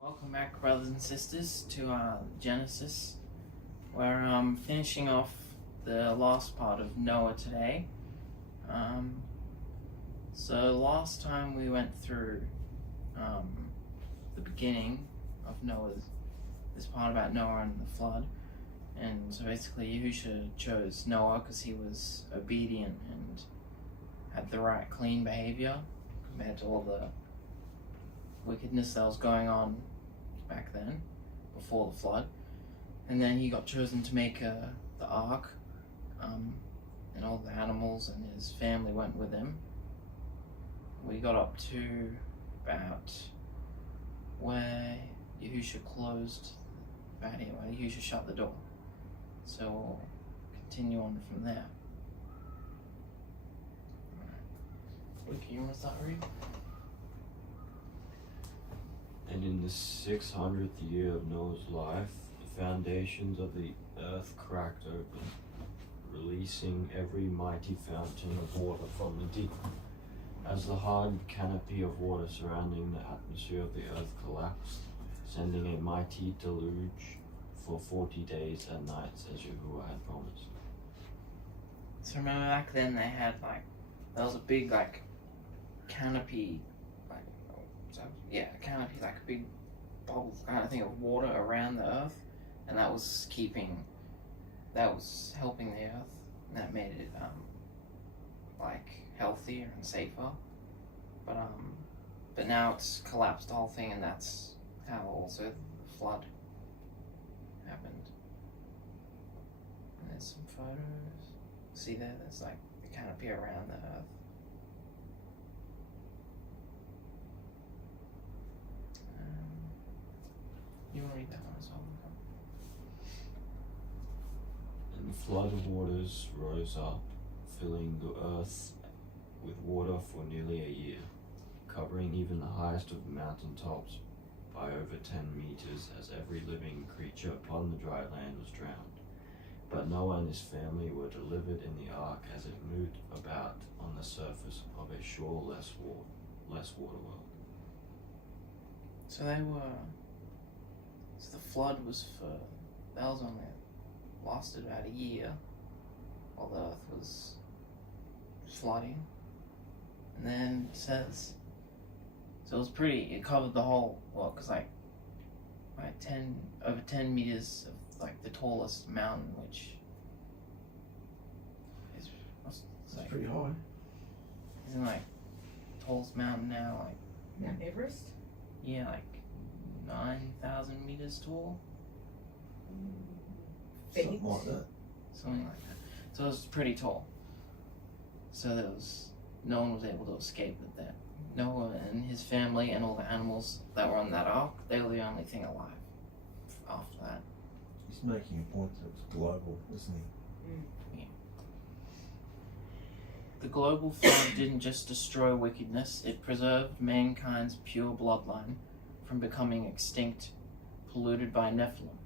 Welcome back, brothers and sisters, to Genesis. We're finishing off the last part of Noah today. So last time we went through the beginning of this part about Noah and the flood. And so basically Yahusha chose Noah because he was obedient and had the right clean behavior compared to all the wickedness that was going on back then, before the flood. And then he got chosen to make the ark, and all the animals and his family went with him. We got up to about where Yahusha closed, about here, where Yahusha shut the door. So we'll continue on from there. Alright. You want to start reading? And in the 600th year of Noah's life, the foundations of the earth cracked open, releasing every mighty fountain of water from the deep. As the hard canopy of water surrounding the atmosphere of the earth collapsed, sending a mighty deluge for 40 days and nights as Yahuwah had promised. So remember back then they had there was a big canopy, canopy, like a big bubble kind of thing of water around the earth, and that was helping the earth, and that made it healthier and safer. But now it's collapsed the whole thing, and that's how also the flood happened. And there's some photos. See there's the canopy around the earth. You want to read that one as well? And the flood of waters rose up, filling the earth with water for nearly a year, covering even the highest of the mountain tops by over 10 meters, as every living creature upon the dry land was drowned. But Noah and his family were delivered in the ark as it moved about on the surface of a shoreless water world. So the flood only lasted about a year while the earth was flooding. And then it says, so it covered the whole, because over 10 meters of the tallest mountain, which is, It's pretty high. Isn't tallest mountain now Mount Everest? yeah, 9,000 meters tall? Something like that. Something like that. So it was pretty tall. So no one was able to escape with that. Noah and his family and all the animals that were on that ark, they were the only thing alive after that. He's making a point that it's global, isn't he? Yeah. The global flood didn't just destroy wickedness, it preserved mankind's pure bloodline from becoming extinct, polluted by Nephilim.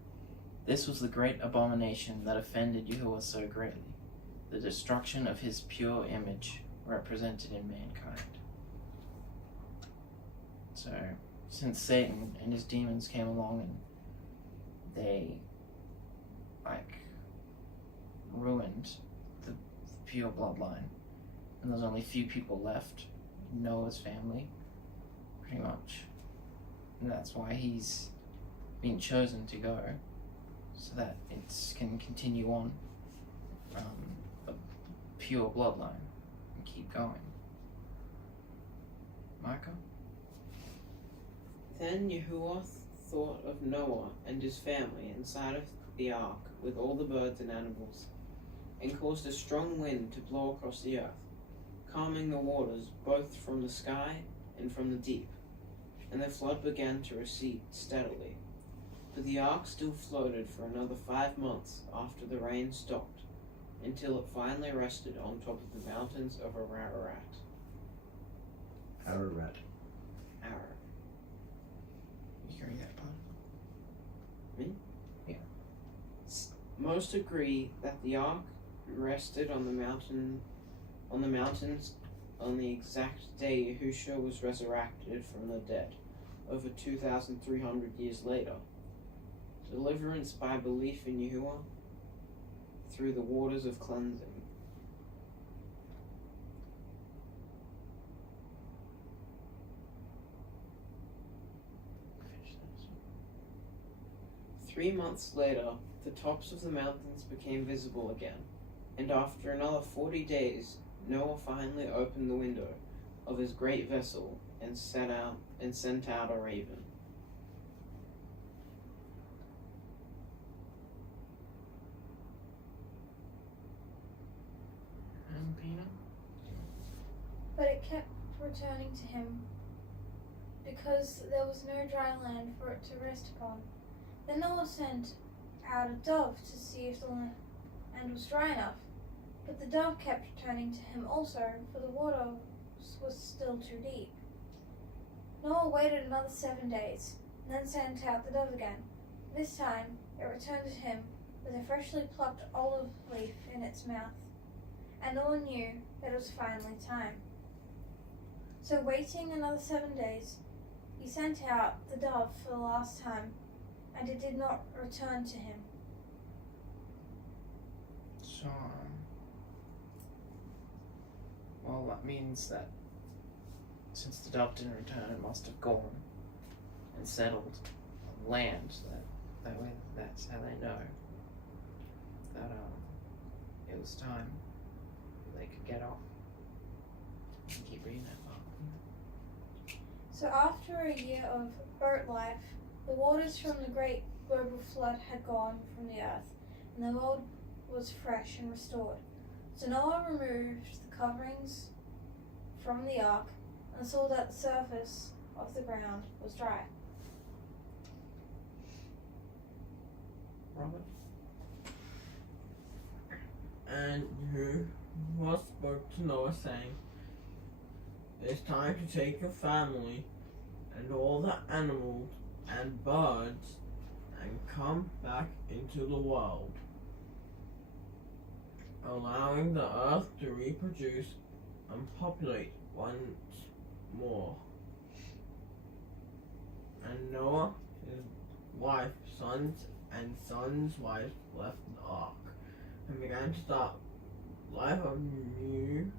This was the great abomination that offended Yahuwah so greatly, the destruction of his pure image represented in mankind. So, since Satan and his demons came along and they ruined the pure bloodline, and there's only few people left, Noah's family, pretty much. And that's why he's been chosen to go, so that it can continue on a pure bloodline and keep going. Micah? Then Yahuwah thought of Noah and his family inside of the ark with all the birds and animals, and caused a strong wind to blow across the earth, calming the waters both from the sky and from the deep. And the flood began to recede steadily. But the ark still floated for another 5 months after the rain stopped, until it finally rested on top of the mountains of Ararat. Ararat. You can read that part. Me? Yeah. Most agree that the ark rested on the mountains on the exact day Yahusha was resurrected from the dead, over 2,300 years later. Deliverance by belief in Yahuwah through the waters of cleansing. Finish that. 3 months later, the tops of the mountains became visible again, and after another 40 days, Noah finally opened the window of his great vessel and sent out a raven. And Pina? But it kept returning to him because there was no dry land for it to rest upon. Then Noah sent out a dove to see if the land was dry enough, but the dove kept returning to him also, for the water was still too deep. Noah waited another 7 days, and then sent out the dove again. This time it returned to him with a freshly plucked olive leaf in its mouth, and Noah knew that it was finally time. So waiting another 7 days, he sent out the dove for the last time, and it did not return to him. So, well, that means that since the dove didn't return, it must have gone and settled on land. That way, that's how they know that it was time they could get off. You can keep reading that part. So after a year of boat life, the waters from the great global flood had gone from the earth, and the world was fresh and restored. So Noah removed the coverings from the ark and saw that the surface of the ground was dry. Robert? And Yahuwah spoke to Noah, saying, "It is time to take your family and all the animals and birds and come back into the world, allowing the earth to reproduce and populate once more." And Noah, his wife, sons, and sons' wives left the ark and began to start life anew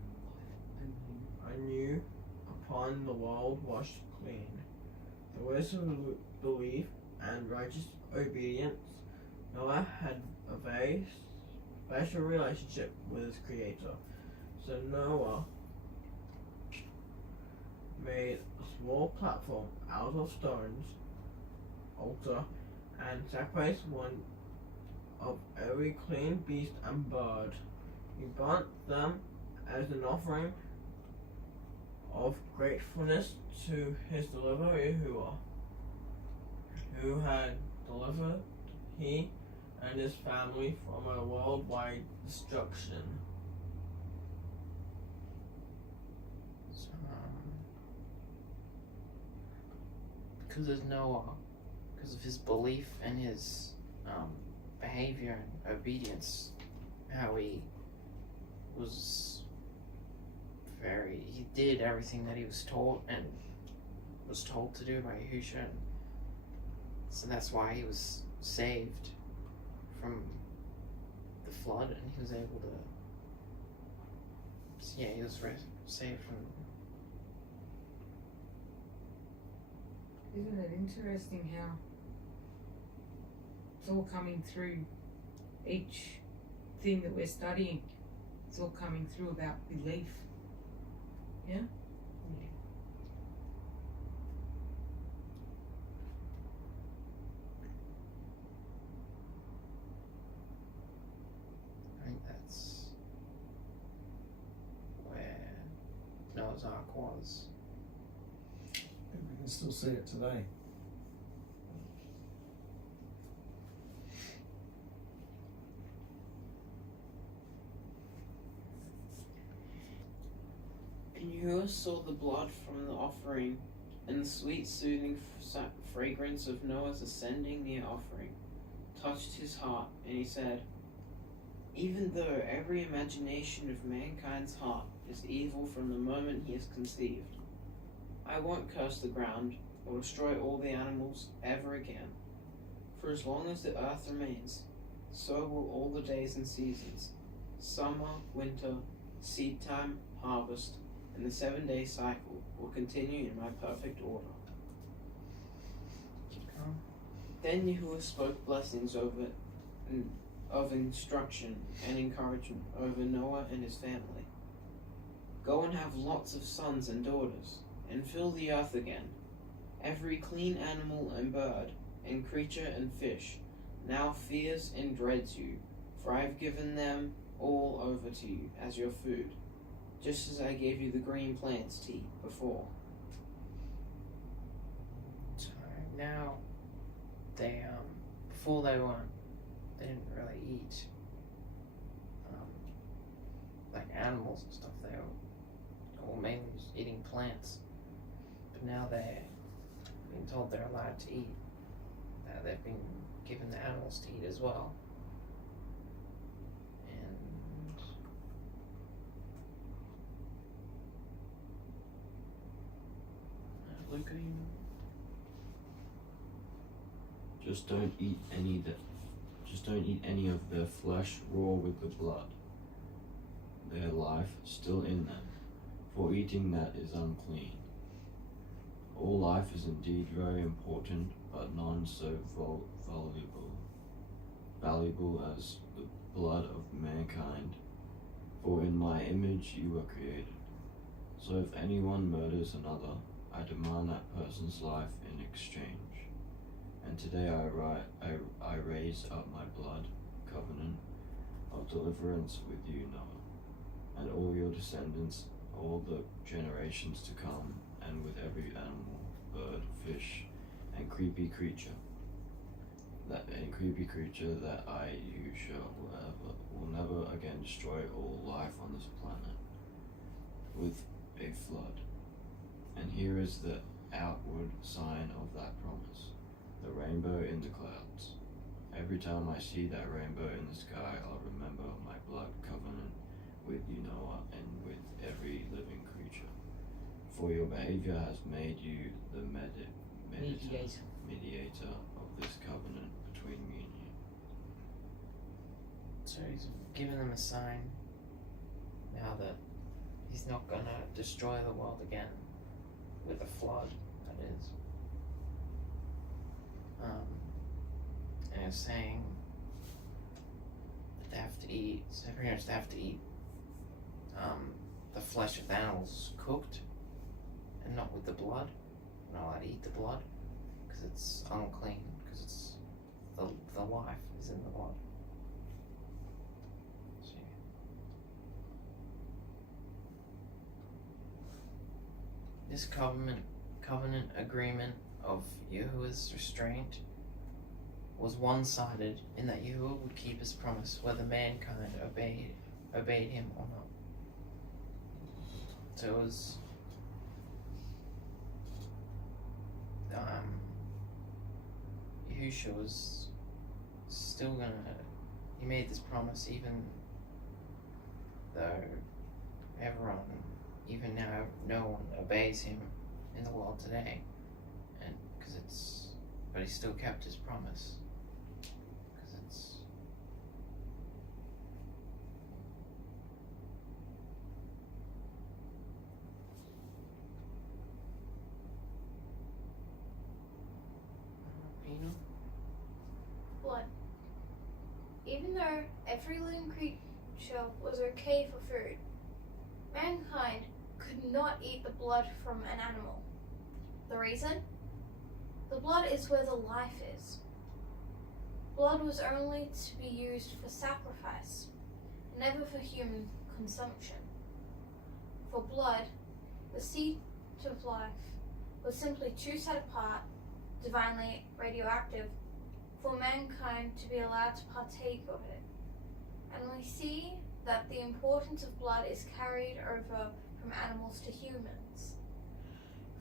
upon the world washed clean. The words of belief and righteous obedience, Noah had a very special relationship with his Creator. So Noah made a small platform out of stones, altar, and sacrificed one of every clean beast and bird. He burnt them as an offering of gratefulness to his deliverer Yahuwah, who had delivered he and his family from a worldwide destruction. So, because of Noah, because of his belief and his behavior and obedience, how he did everything that he was taught and was told to do by Yahushua. So that's why he was saved from the flood, and he was able to. Yeah, he was saved from. Isn't it interesting how it's all coming through each thing that we're studying? It's all coming through about belief. Yeah? I think that's where Noah's Ark was. We can still see it today. And Yahuwah saw the blood from the offering and the sweet soothing fragrance of Noah's ascending near offering touched his heart, and he said, "Even though every imagination of mankind's heart is evil from the moment he is conceived, I won't curse the ground or destroy all the animals ever again. For as long as the earth remains, so will all the days and seasons, summer, winter, seed time, harvest, and the 7-day cycle will continue in my perfect order. Then Yahuwah spoke blessings of instruction and encouragement over Noah and his family. Go and have lots of sons and daughters, and fill the earth again. Every clean animal and bird, and creature and fish, now fears and dreads you, for I have given them all over to you as your food, just as I gave you the green plants to eat before. So now they before they didn't really eat like animals and stuff. They were all mainly just eating plants. But now they're being told they're allowed to eat. They've been given the animals to eat as well. And Luke, are you? Just don't eat any of their flesh raw with the blood, their life still in them, for eating that is unclean. All life is indeed very important, but none so valuable as the blood of mankind, for in my image you were created. So if anyone murders another, I demand that person's life in exchange. And today I raise up my blood covenant of deliverance with you, Noah, and all your descendants, all the generations to come, and with every animal, bird, fish, and creepy creature that I you will never again destroy all life on this planet with a flood. And here is the outward sign of that promise. The rainbow in the clouds. Every time I see that rainbow in the sky, I'll remember my blood covenant with you, Noah, and with every living creature. For your behavior has made you the mediator of this covenant between me and you. So he's given them a sign now that he's not gonna destroy the world again with a flood, that is. And it's saying that they have to eat, so pretty much they have to eat the flesh of the animals cooked and not with the blood. They're not allowed to eat the blood because it's unclean, because it's the life is in the blood. So, this covenant agreement of Yahuwah's restraint was one-sided in that Yahuwah would keep his promise whether mankind obeyed him or not. So it was Yahushua was still he made this promise even though even now no one obeys him in the world today, and but he still kept his promise, because it's Blood. Even though every living creature was okay for food, mankind could not eat the blood from an animal. The reason? The blood is where the life is. Blood was only to be used for sacrifice, never for human consumption. For blood, the seat of life, was simply too set apart, divinely radioactive, for mankind to be allowed to partake of it. And we see that the importance of blood is carried over from animals to humans.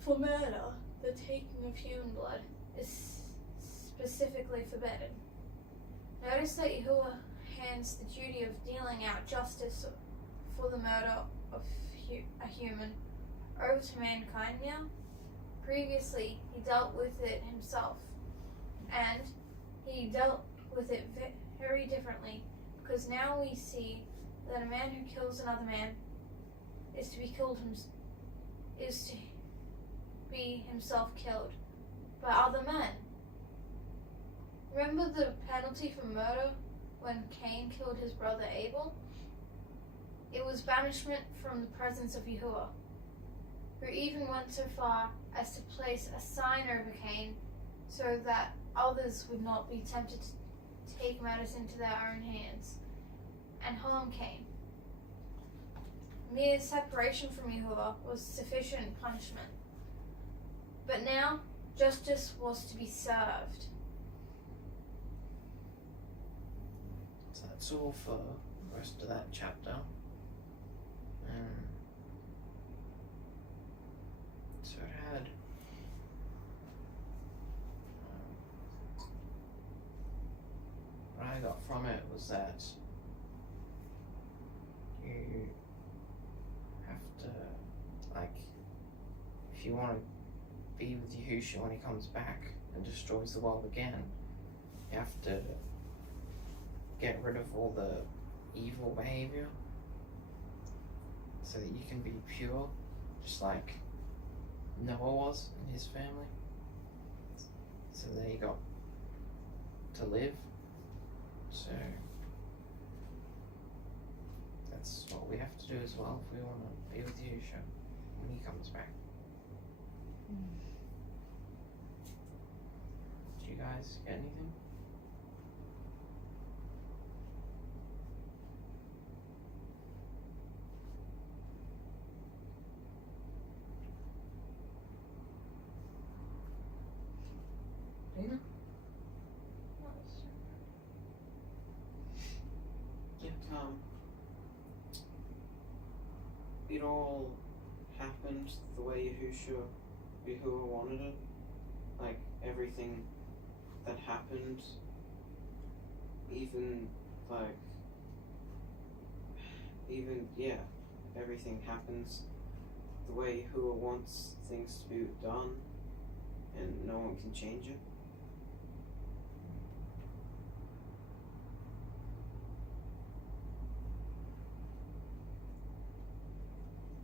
For murder, the taking of human blood is specifically forbidden. Notice that Yahuwah hands the duty of dealing out justice for the murder of a human over to mankind now, Previously, he dealt with it himself, and he dealt with it very differently, because now we see that a man who kills another man is to be himself killed by other men. Remember the penalty for murder when Cain killed his brother Abel? It was banishment from the presence of Yahuwah, who even went so far as to place a sign over Cain so that others would not be tempted to take matters into their own hands and harm Cain. Mere separation from Yahuwah was sufficient punishment. But now, justice was to be served. So that's all for the rest of that chapter. So it had what I got from it was that you have to, like, if you want to be with Yahushua when he comes back and destroys the world again, you have to get rid of all the evil behavior so that you can be pure, just like Noah was in his family. So there you got to live. So that's what we have to do as well if we want to be with Yahushua when he comes back. Did you guys get anything? Dana? It all happened the way Yahuwah wanted it. Like, everything that happened, everything happens the way Yahuwah wants things to be done, and no one can change it.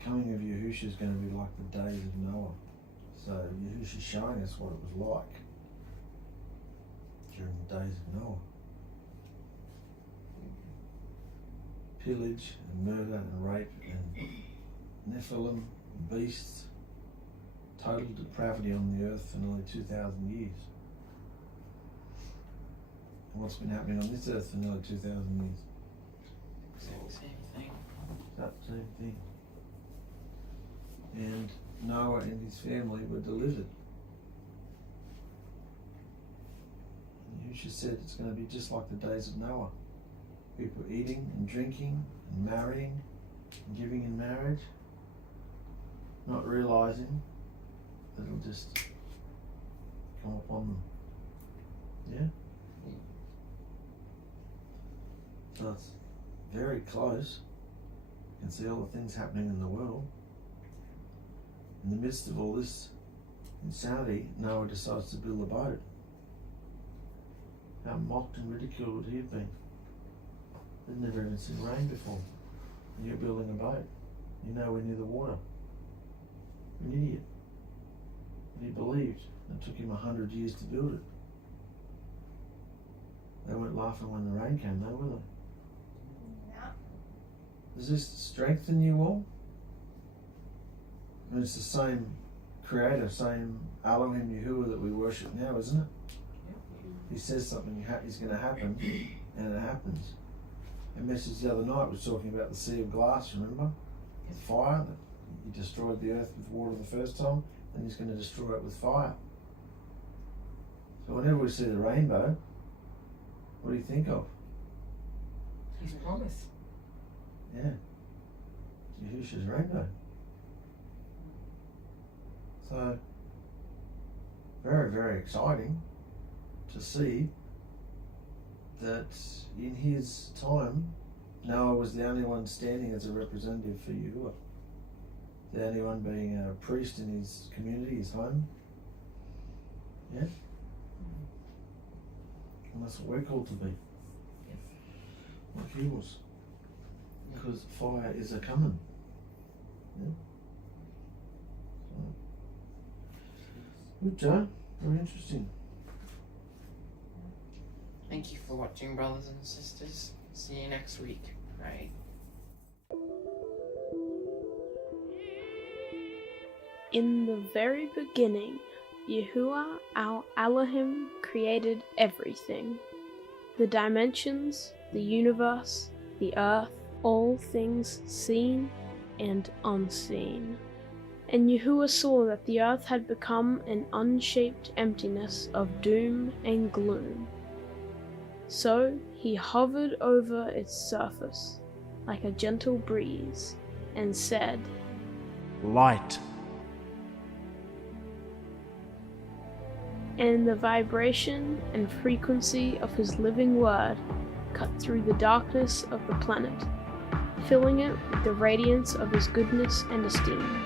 Coming of Yahushua is going to be like the days of Noah. So Yahushua's showing us what it was like during the days of Noah. Pillage and murder and rape and Nephilim, beasts, total depravity on the earth for nearly 2,000 years. And what's been happening on this earth for nearly 2,000 years? Exact same thing. That same thing. And Noah and his family were delivered. And Yahushua said it's going to be just like the days of Noah. People eating and drinking and marrying and giving in marriage, not realizing that it'll just come upon them. Yeah? So it's very close. You can see all the things happening in the world. In the midst of all this insanity, Noah decides to build a boat. How mocked and ridiculed would he have been? They'd never even seen rain before. And you're building a boat. You're nowhere near the water. You're an idiot. And he believed. It took him 100 years to build it. They weren't laughing when the rain came though, were they? No. Does this strengthen you all? I mean, it's the same creator, same Elohim Yahuwah that we worship now, isn't it? He says something is going to happen, and it happens. A message the other night was talking about the sea of glass, remember? The fire, that he destroyed the earth with water the first time, and he's going to destroy it with fire. So whenever we see the rainbow, what do you think of? His promise. Yeah. Yahushua's rainbow. So, very, very exciting to see that in his time, Noah was the only one standing as a representative for Yahuwah. The only one being a priest in his community, his home. Yeah? And that's what we're called to be. Like he was. Because fire is a coming. Yeah? So. Good, Joe. Very interesting. Thank you for watching, brothers and sisters. See you next week. Right. In the very beginning, Yahuwah our Elohim created everything. The dimensions, the universe, the earth, all things seen and unseen. And Yahuwah saw that the earth had become an unshaped emptiness of doom and gloom. So he hovered over its surface like a gentle breeze and said, Light. And the vibration and frequency of his living word cut through the darkness of the planet, filling it with the radiance of his goodness and esteem.